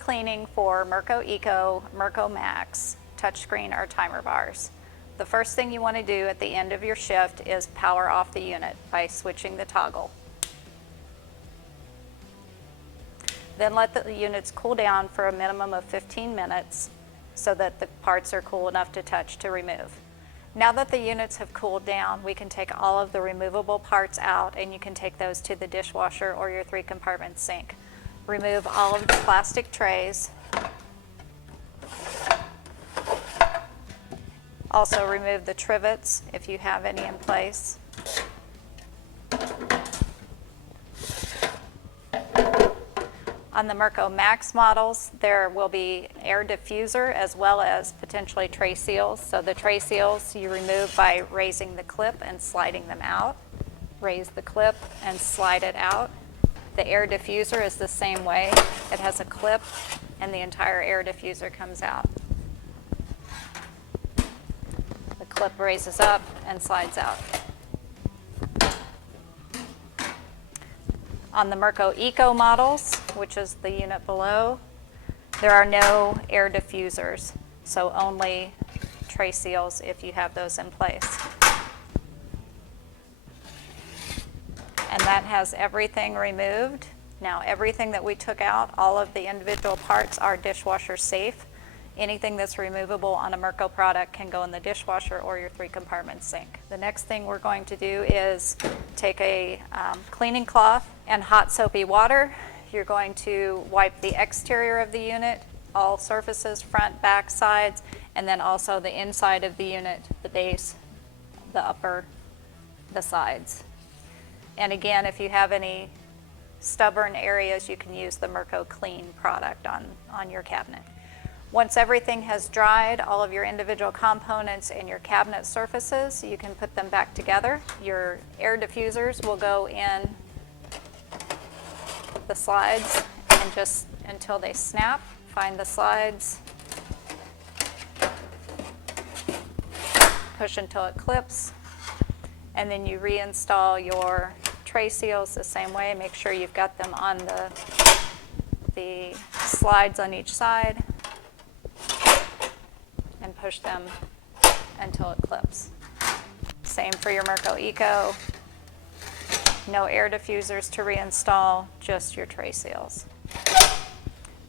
cleaning for MercoEco, MercoMax, touchscreen or timer bars. The first thing you want to do at the end of your shift is power off the unit by switching the toggle. Then let the units cool down for a minimum of 15 minutes so that the parts are cool enough to touch to remove. Now that the units have cooled down, we can take all of the removable parts out, and you can take those to the dishwasher or your 3-compartment sink. Remove all of the plastic trays. Also remove the trivets if you have any in place. On the MercoMax models, there will be air diffuser as well as potentially tray seals. So the tray seals you remove by raising the clip and sliding them out. Raise the clip and slide it out. The air diffuser is the same way. It has a clip and the entire air diffuser comes out. The clip raises up and slides out. On the MercoEco models, which is the unit below, there are no air diffusers, so only tray seals if you have those in place. And that has everything removed. Now everything that we took out, all of the individual parts are dishwasher safe. Anything that's removable on a Merco product can go in the dishwasher or your 3-compartment sink. The next thing we're going to do is take a cleaning cloth and hot soapy water. You're going to wipe the exterior of the unit, all surfaces, front, back, sides, and then also the inside of the unit, the base, the upper, the sides. And again, if you have any stubborn areas, you can use the Merco Clean product on your cabinet. Once everything has dried, all of your individual components and your cabinet surfaces, you can put them back together. Your air diffusers will go in the slides, and just until they snap, find the slides, push until it clips, and then you reinstall your tray seals the same way. Make sure you've got them on the slides on each side, and push them until it clips. Same for your MercoEco. No air diffusers to reinstall, just your tray seals.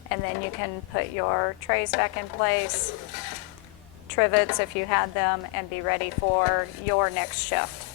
And then you can put your trays back in place, trivets if you had them, and be ready for your next shift.